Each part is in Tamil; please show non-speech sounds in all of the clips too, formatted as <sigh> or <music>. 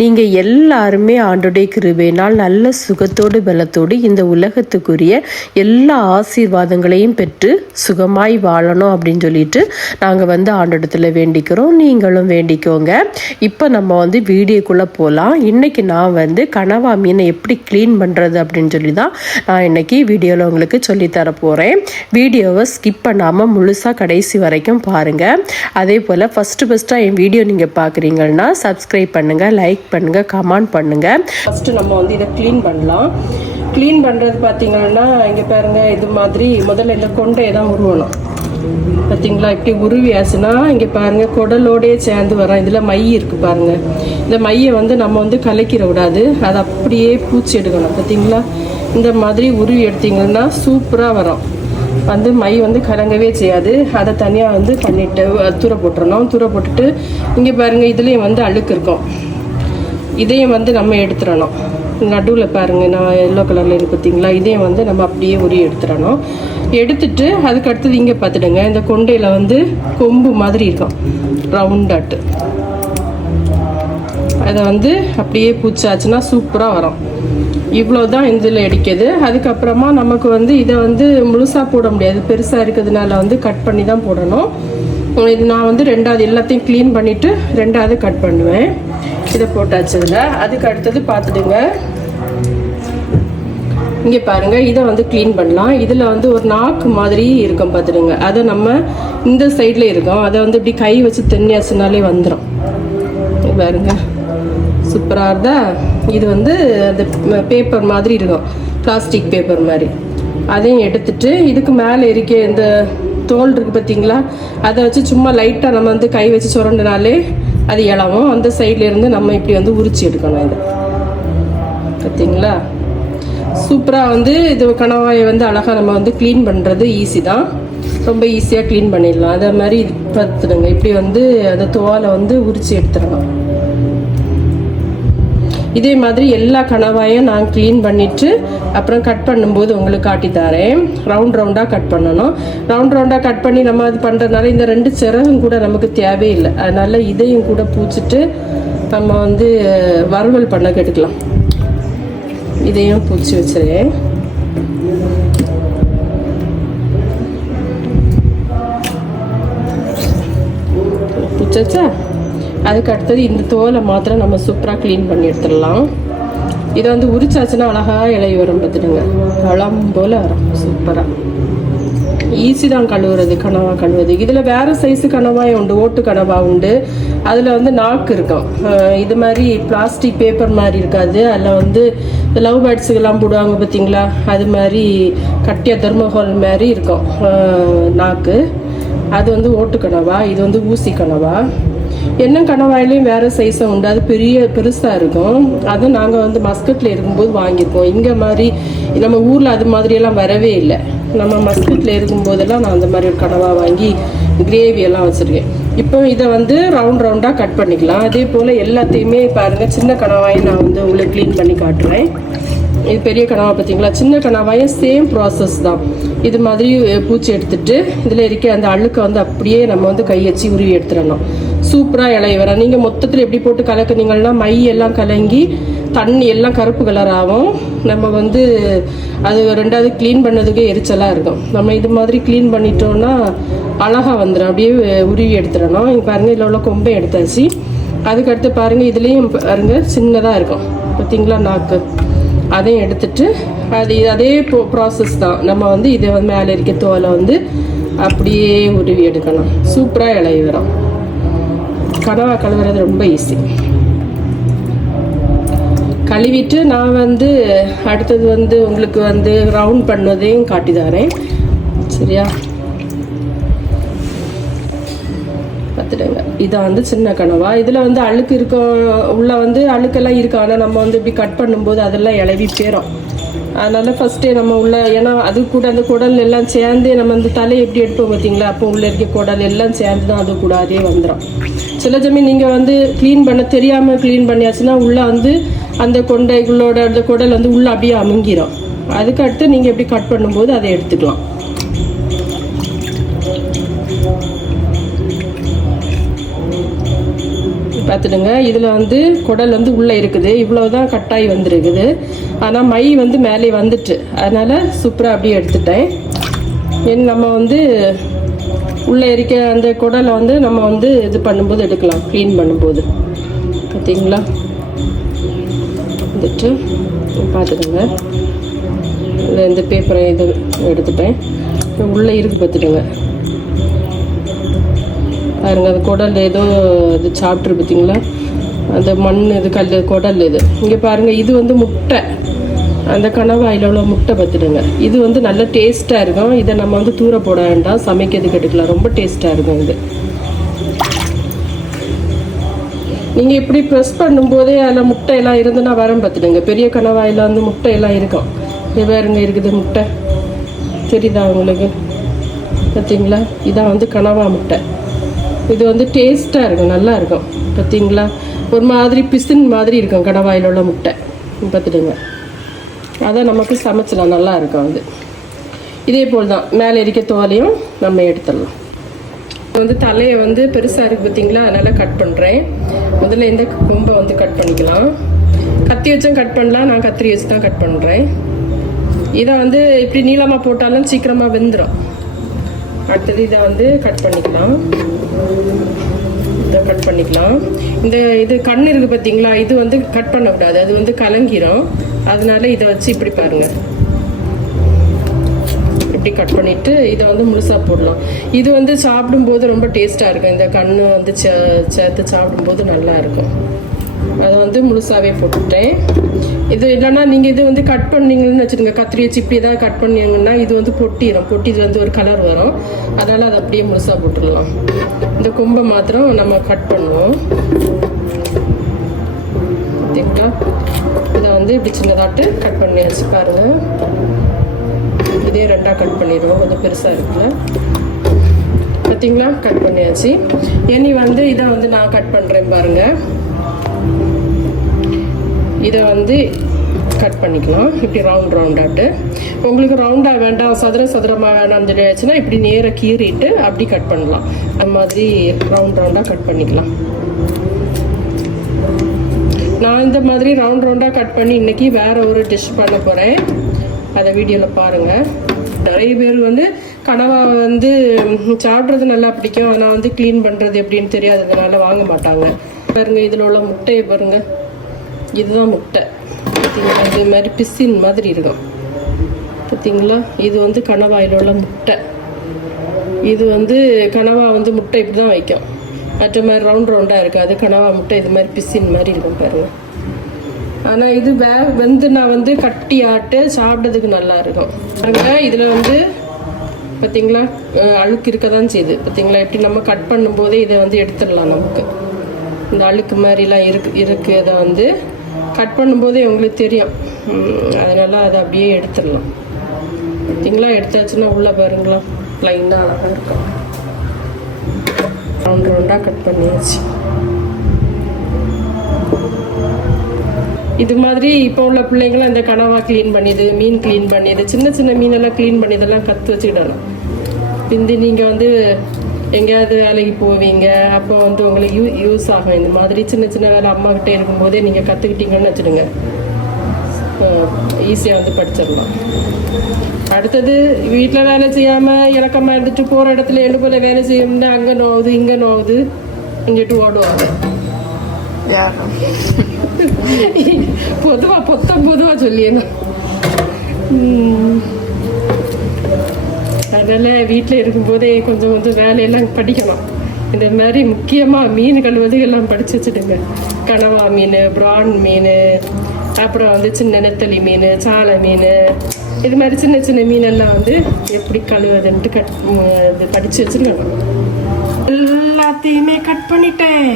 நீங்கள் எல்லாருமே ஆண்டுடைய கிருபையினால் நல்ல சுகத்தோடு பலத்தோடு இந்த உலகத்துக்குரிய எல்லா ஆசீர்வாதங்களையும் பெற்று சுகமாய் வாழணும் அப்படின்னு சொல்லிட்டு நாங்கள் வந்து ஆண்டோடத்தில் வேண்டிக்கிறோம். நீங்களும் வேண்டிக்கோங்க. இப்போ நம்ம வந்து வீடியோக்குள்ளே போகலாம் இன்றைக்கி நான் வந்து கனவா மீனை எப்படி க்ளீன் பண்ணுறது அப்படின்னு சொல்லி தான் நான் இன்னைக்கு வீடியோவில் உங்களுக்கு சொல்லித்தர போகிறேன் வீடியோவை ஸ்கிப் பண்ணாமல் முழுசாக கடைசி வரைக்கும் பாருங்கள் அதே போல் ஃபஸ்ட்டு ஃபஸ்ட்டாக என் வீடியோ நீங்கள் பார்க்குறீங்கன்னா சப்ஸ்கிரைப் பண்ணுங்கள் லைக் பண்ணுங்கள் கமெண்ட் பண்ணுங்கள் ஃபஸ்ட்டு நம்ம வந்து இதை க்ளீன் பண்ணலாம். க்ளீன் பண்ணுறது பார்த்தீங்கன்னா இங்கே பாருங்கள் இது மாதிரி முதல்ல இந்த கொண்டையை தான் உருவணும். பார்த்தீங்களா இப்படி உருவி ஆச்சுன்னா இங்கே பாருங்கள் குடலோடையே சேர்ந்து வரோம். இதில் மை இருக்குது பாருங்கள் இந்த மையை வந்து நம்ம வந்து கலக்கிற விடாது அதை அப்படியே பூச்சி எடுக்கணும். பார்த்தீங்களா இந்த மாதிரி உருவி எடுத்தீங்கன்னா சூப்பராக வரும். வந்து மை வந்து கலங்கவே செய்யாது. அதை தனியாக வந்து பண்ணிட்டு தூர போட்டுறணும். தூர போட்டுட்டு இங்கே பாருங்கள் இதுலேயும் வந்து அழுக்கு இருக்கும். இதையும் வந்து நம்ம எடுத்துடணும். நடுவில் பாருங்கள் நான் எல்லோ கலரில் இருக்கு பார்த்தீங்களா இதையும் வந்து நம்ம அப்படியே உரி எடுத்துடணும். எடுத்துட்டு அதுக்கு அடுத்தது இங்கே பார்த்துடுங்க இந்த கொண்டையில் வந்து கொம்பு மாதிரி இருக்கும். ரவுண்டாட்டு அதை வந்து அப்படியே பூச்சாச்சுன்னா சூப்பராக வரும். இவ்வளோ தான் இதில் அடிக்கிது அதுக்கப்புறமா நமக்கு வந்து இதை வந்து முழுசாக போட முடியாது. பெருசாக இருக்கிறதுனால வந்து கட் பண்ணி தான் போடணும். இது நான் வந்து ரெண்டாவது எல்லாத்தையும் க்ளீன் பண்ணிவிட்டு ரெண்டாவது கட் பண்ணுவேன். இதை போட்டாச்சு இதில் அதுக்கு அடுத்தது பார்த்துடுங்க இங்கே பாருங்கள் இதை வந்து க்ளீன் பண்ணலாம். இதில் வந்து ஒரு நாக்கு மாதிரி இருக்கும் பார்த்துடுங்க அதை நம்ம இந்த சைடில் இருக்கோம். அதை வந்து இப்படி கை வச்சு தென்னியாச்சுனாலே வந்துடும் பாருங்க. சூப்பராக இருந்தா இது வந்து அந்த பேப்பர் மாதிரி இருக்கும். பிளாஸ்டிக் பேப்பர் மாதிரி. அதையும் எடுத்துட்டு இதுக்கு மேலே இருக்க இந்த தோல் இருக்குது பார்த்தீங்களா அதை வச்சு சும்மா லைட்டாக நம்ம வந்து கை வச்சு சுரண்டினாலே அது இளவும் அந்த சைட்லேருந்து நம்ம இப்படி வந்து உரிச்சு எடுக்கணும் இதை. பார்த்தீங்களா சூப்பராக வந்து இது கணவாயை வந்து அழகாக நம்ம வந்து க்ளீன் பண்ணுறது ஈஸி தான். ரொம்ப ஈஸியாக க்ளீன் பண்ணிடலாம். அதே மாதிரி இது பார்த்துடுங்க இப்படி வந்து அந்த தோலை வந்து உரிச்சு எடுத்துடணும் இதே மாதிரி எல்லா கணவாயும் நான் க்ளீன் பண்ணிவிட்டு அப்புறம் கட் பண்ணும்போது உங்களுக்கு காட்டி தரேன். ரவுண்ட் ரவுண்டாக கட் பண்ணணும். ரவுண்ட் ரவுண்டாக கட் பண்ணி நம்ம அது பண்ணுறதுனால இந்த ரெண்டு சிறகும் கூட நமக்கு தேவையில்லை அதனால் இதையும் கூட பூச்சிட்டு நம்ம வந்து வறுவல் பண்ண கெடுக்கலாம். இதையும் பூச்சி வச்சுருக்கேன். பூச்சாச்சா அதுக்கு அடுத்தது இந்த தோலை மாத்திரம் நம்ம சூப்பராக க்ளீன் பண்ணி எடுத்துடலாம். இதை வந்து உரிச்சாச்சுன்னா அழகாக இலை வரும் பார்த்துடுங்க. பழம் போல் வரும். சூப்பராக ஈஸி தான் கழுவுறது கனவா கழுவுறது. இதில் வேறு சைஸு கனவாய் உண்டு ஓட்டு கனவா உண்டு. அதில் வந்து நாக்கு இருக்கும். இது மாதிரி பிளாஸ்டிக் பேப்பர் மாதிரி இருக்காது. அதில் வந்து லவ் பேர்ட்ஸுக்கெல்லாம் போடுவாங்க பார்த்தீங்களா? அது மாதிரி கட்டிய தர்மஹோல் மாதிரி இருக்கும். நாக்கு. அது வந்து ஓட்டு கனவா இது வந்து ஊசி கனவா. என்ன கணவாயிலையும் வேறு சைஸாக உண்டு. அது பெரிய பெருசாக இருக்கும். அதை நாங்கள் வந்து மஸ்கட்டில் இருக்கும்போது வாங்கியிருக்கோம். இங்கே மாதிரி நம்ம ஊரில் அது மாதிரியெல்லாம் வரவே இல்லை. நம்ம மஸ்கட்டில் இருக்கும்போதெல்லாம் நான் அந்த மாதிரி ஒரு கனவா வாங்கி கிரேவி எல்லாம் வச்சுருக்கேன். இப்போ இதை வந்து ரவுண்ட் ரவுண்டாக கட் பண்ணிக்கலாம். அதே போல் எல்லாத்தையுமே பாருங்கள் சின்ன கனவாயை நான் வந்து உங்களுக்கு க்ளீன் பண்ணி காட்டுறேன். இது பெரிய கனவா பார்த்தீங்களா? சின்ன கனவாயும் சேம் ப்ராசஸ் தான். இது மாதிரி பூச்சி எடுத்துட்டு இதில் இருக்க அந்த அழுக்கை வந்து அப்படியே நம்ம வந்து கை வச்சு உருவி எடுத்துடணும் சூப்பராக இலைய வரும் நீங்கள் மொத்தத்தில் எப்படி போட்டு கலக்குனீங்கன்னா மை எல்லாம் கலங்கி தண்ணி எல்லாம் கருப்பு கலர் ஆகும். நம்ம வந்து அது ரெண்டாவது க்ளீன் பண்ணதுக்கே எரிச்சலாக இருக்கும். நம்ம இது மாதிரி க்ளீன் பண்ணிட்டோம்னா அழகாக வந்துடும் அப்படியே உருவி எடுத்துடணும். இங்கே பாருங்கள் இதில் உள்ள கொம்பை எடுத்தாச்சு. அதுக்கடுத்து பாருங்கள் இதுலேயும் பாருங்கள் சின்னதாக இருக்கும். பார்த்தீங்களா நாக்கு? அதையும் எடுத்துட்டு அது அதே ப்ராசஸ் தான். நம்ம வந்து இதை வந்து மேலே இருக்க தோலை வந்து அப்படியே உருவி எடுக்கணும். சூப்பராக இலைய வரும். கனவா கழுவுறது ரொம்ப ஈஸி கழுவிட்டு நான் வந்து அடுத்தது வந்து உங்களுக்கு வந்து ரவுண்ட் பண்ணதையும் காட்டி தரேன். சரியா? பார்த்துடுங்க இதான் வந்து சின்ன கனவா. இதில் வந்து அழுக்கு இருக்கும் உள்ள வந்து அழுக்கெல்லாம் இருக்கும் ஆனால் நம்ம வந்து இப்படி கட் பண்ணும்போது அதெல்லாம் இளவி போயிடும் அதனால் ஃபஸ்ட்டே நம்ம உள்ள ஏன்னா அது கூட அந்த குடல் எல்லாம் சேர்ந்தே நம்ம அந்த தலை எப்படி எடுப்போம் பார்த்தீங்களா அப்போ உள்ள இருக்க குடல் எல்லாம் சேர்ந்து தான் அது கூட அதே வந்துடும் சில சமயம் நீங்கள் வந்து க்ளீன் பண்ண தெரியாமல் க்ளீன் பண்ணியாச்சுன்னா உள்ளே வந்து அந்த கொண்டைகளோட அந்த குடல் வந்து உள்ளே அப்படியே அமுங்கிடும் அதுக்கு அடுத்து நீங்கள் எப்படி கட் பண்ணும்போது அதை எடுத்துக்கலாம். பார்த்துடுங்க. இதில் வந்து குடல் வந்து உள்ளே இருக்குது. இவ்வளோ தான் கட்டாய் வந்துருக்குது. ஆனால் மை வந்து மேலே வந்துட்டு. அதனால் சூப்பராக அப்படியே எடுத்துட்டேன். ஏன் நம்ம வந்து உள்ளே இருக்க அந்த குடலை வந்து நம்ம வந்து இது பண்ணும்போது எடுக்கலாம். க்ளீன் பண்ணும்போது. பார்த்தீங்களா? வந்துட்டு பார்த்துக்கோங்க. இந்த பேப்பரை இது எடுத்துட்டேன். இப்போ உள்ளே இருக்கு பார்த்துடுங்க பாருங்கள் அது குடல் ஏதோ இது சாப்பிட்ரு பார்த்தீங்களா? அந்த மண் இது கல் குடல் இது. இங்கே பாருங்கள் இது வந்து முட்டை. அந்த கணவாயில் உள்ள முட்டை பார்த்துடுங்க. இது வந்து நல்ல டேஸ்ட்டாக இருக்கும். இதை நம்ம வந்து தூர போட வேண்டாம். சமைக்கிறதுக்கு எடுக்கலாம். ரொம்ப டேஸ்ட்டாக இருக்கும் இது. நீங்கள் இப்படி ப்ரெஸ் பண்ணும்போதே அதில் முட்டையெல்லாம் இருந்துன்னா வரம் பார்த்துடுங்க. பெரிய கணவாயில் வந்து முட்டையெல்லாம் இருக்கும். வேறுங்க இருக்குது முட்டை. தெரியுதா உங்களுக்கு? பார்த்தீங்களா? இதான் வந்து கனவா முட்டை. இது வந்து டேஸ்ட்டாக இருக்கும் நல்லா இருக்கும். பார்த்தீங்களா ஒரு மாதிரி பிசின் மாதிரி இருக்கும் கடவாயில் உள்ள முட்டை. பார்த்துடுங்க அதை நமக்கு சமைச்சலாம் நல்லா இருக்கும் அது. இதே போல் தான் மேலே இருக்க தோலையும் நம்ம எடுத்துடலாம். வந்து தலையை வந்து பெருசாக இருக்குது பார்த்தீங்களா அதனால் கட் பண்ணுறேன் முதல்ல இந்த கொம்பை வந்து கட் பண்ணிக்கலாம். கத்தி வச்சும் கட் பண்ணலாம் நான் கத்திரி வச்சு தான் கட் பண்ணுறேன் இதை வந்து இப்படி நீளமாக போட்டாலும் சீக்கிரமாக வெந்துடும் அடுத்தது இதை வந்து கட் பண்ணிக்கலாம். இதை கட் பண்ணிக்கலாம். இந்த இது கண் இருக்குது பார்த்தீங்களா? இது வந்து கட் பண்ணக்கூடாது. அது வந்து கலங்கிரும். அதனால இதை வச்சு இப்படி பாருங்கள் இப்படி கட் பண்ணிட்டு இதை வந்து முழுசாக போடலாம். இது வந்து சாப்பிடும்போது ரொம்ப டேஸ்ட்டாக இருக்கும். இந்த கண் வந்து சே- சேர்த்து சாப்பிடும்போது நல்லா இருக்கும். அதை வந்து முழுசாகவே போட்டுட்டேன். இது இல்லைன்னா நீங்கள் இது வந்து கட் பண்ணீங்கன்னு வச்சுருங்க கத்திரி வச்சு இப்படி தான் கட் பண்ணீங்கன்னா இது வந்து பொட்டிடும் பொட்டியில் வந்து ஒரு கலர் வரும். அதனால் அதை அப்படியே முழுசாக போட்டுடலாம். இந்த கொம்பை மாத்திரம் நம்ம கட் பண்ணுவோம். பார்த்தீங்களா? இதை வந்து இப்படி சின்னதாட்டு கட் பண்ணியாச்சு பாருங்கள் இதே ரெண்டாக கட் பண்ணிடுவோம். கொஞ்சம் பெருசாக இருக்குல்ல. பார்த்தீங்களா? கட் பண்ணியாச்சு. இனி வந்து இதை வந்து நான் கட் பண்ணுறேன் பாருங்கள் இதை வந்து கட் பண்ணிக்கலாம். இப்படி ரவுண்ட் ரவுண்டாட்டு உங்களுக்கு ரவுண்டாக வேண்டாம் சதுர சதுரமாக வேண்டாம்னு சொல்லியாச்சுன்னா இப்படி நேராக கீறிட்டு அப்படி கட் பண்ணலாம். அந்த மாதிரி ரவுண்ட் ரவுண்டாக கட் பண்ணிக்கலாம். நான் இந்த மாதிரி ரவுண்ட் ரவுண்டாக கட் பண்ணி இன்னைக்கு வேற ஒரு டிஷ் பண்ண போகிறேன் அதை வீடியோவில் பாருங்கள் நிறைய பேர் வந்து கனவா வந்து சாப்பிட்றது நல்லா பிடிக்கும். ஆனால் வந்து க்ளீன் பண்ணுறது எப்படின்னு தெரியாததுனால வாங்க மாட்டாங்க. பாருங்கள் இதில் உள்ள முட்டையை பாருங்கள் இதுதான் முட்டை. பார்த்தீங்களா இது மாதிரி பிசின் மாதிரி இருக்கும். பார்த்தீங்களா இது வந்து கணவாயில் உள்ள முட்டை. இது வந்து கனவா வந்து முட்டை இப்படி தான் வைக்கும். மற்ற மாதிரி ரவுண்ட் ரவுண்டாக இருக்காது கனவா முட்டை இது மாதிரி பிசின் மாதிரி இருக்கும் பாருங்கள் ஆனால் இது வே வந்து நான் வந்து கட்டி ஆட்டு சாப்பிட்றதுக்கு நல்லா இருக்கும். பாருங்கள் இதில் வந்து பார்த்திங்களா அழுக்கு இருக்க தான் செய்யுது. பார்த்திங்களா எப்படி நம்ம கட் பண்ணும்போதே இதை வந்து எடுத்துடலாம் நமக்கு. இந்த அழுக்கு மாதிரிலாம் இருக்கு இருக்குது இதை வந்து கட் பண்ணும்போதே உங்களுக்கு தெரியும். அதனால் அதை அப்படியே எடுத்துடலாம். பார்த்தீங்களா எடுத்தாச்சுன்னா உள்ளே பாருங்களா ப்ளைனாக அழகாக இருக்கும் ரவுண்ட் ரவுண்டாக கட் பண்ணியாச்சு. இது மாதிரி இப்போ உள்ள பிள்ளைங்களாம் இந்த கனவா க்ளீன் பண்ணிது மீன் க்ளீன் பண்ணிது சின்ன சின்ன மீனெல்லாம் க்ளீன் பண்ணியதெல்லாம் கற்று வச்சுக்கிடணும் பிந்தி நீங்கள் வந்து எங்கேயாவது வேலைக்கு போவீங்க அப்போ வந்து உங்களுக்கு யூ யூஸ் ஆகும். இந்த மாதிரி சின்ன சின்ன வேலை அம்மா கிட்டே இருக்கும்போதே நீங்கள் கற்றுக்கிட்டீங்கன்னு வச்சுடுங்க ஈஸியாக வந்து படிச்சிடலாம். அடுத்தது வீட்டில் வேலை செய்யாமல் இறக்கமாக இருந்துட்டு போகிற இடத்துல என்ன போல வேலை செய்யணும்னா அங்கே நோவுது இங்கே நோவுது இங்கிட்டு ஓடுவாங்க. <laughs> பொதுவாக பொத்தம் பொதுவாக சொல்லியணும் அதனால் வீட்டில் இருக்கும்போதே கொஞ்சம் கொஞ்சம் வேலையெல்லாம் படிக்கணும். இந்த மாதிரி முக்கியமாக மீன் கழுவதுகள்லாம் படித்து வச்சுடுங்க கனவா மீன் பிரான் மீன் அப்புறம் வந்து சின்ன நெத்தலி மீன் சாலை மீன் இது மாதிரி சின்ன சின்ன மீனெல்லாம் வந்து எப்படி கழுவுதுன்ட்டு கட் இது படித்து வச்சுருக்கணும். எல்லாத்தையுமே கட் பண்ணிட்டேன்.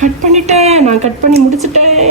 கட் பண்ணிட்டேன். நான் கட் பண்ணி முடிச்சிட்டேன்.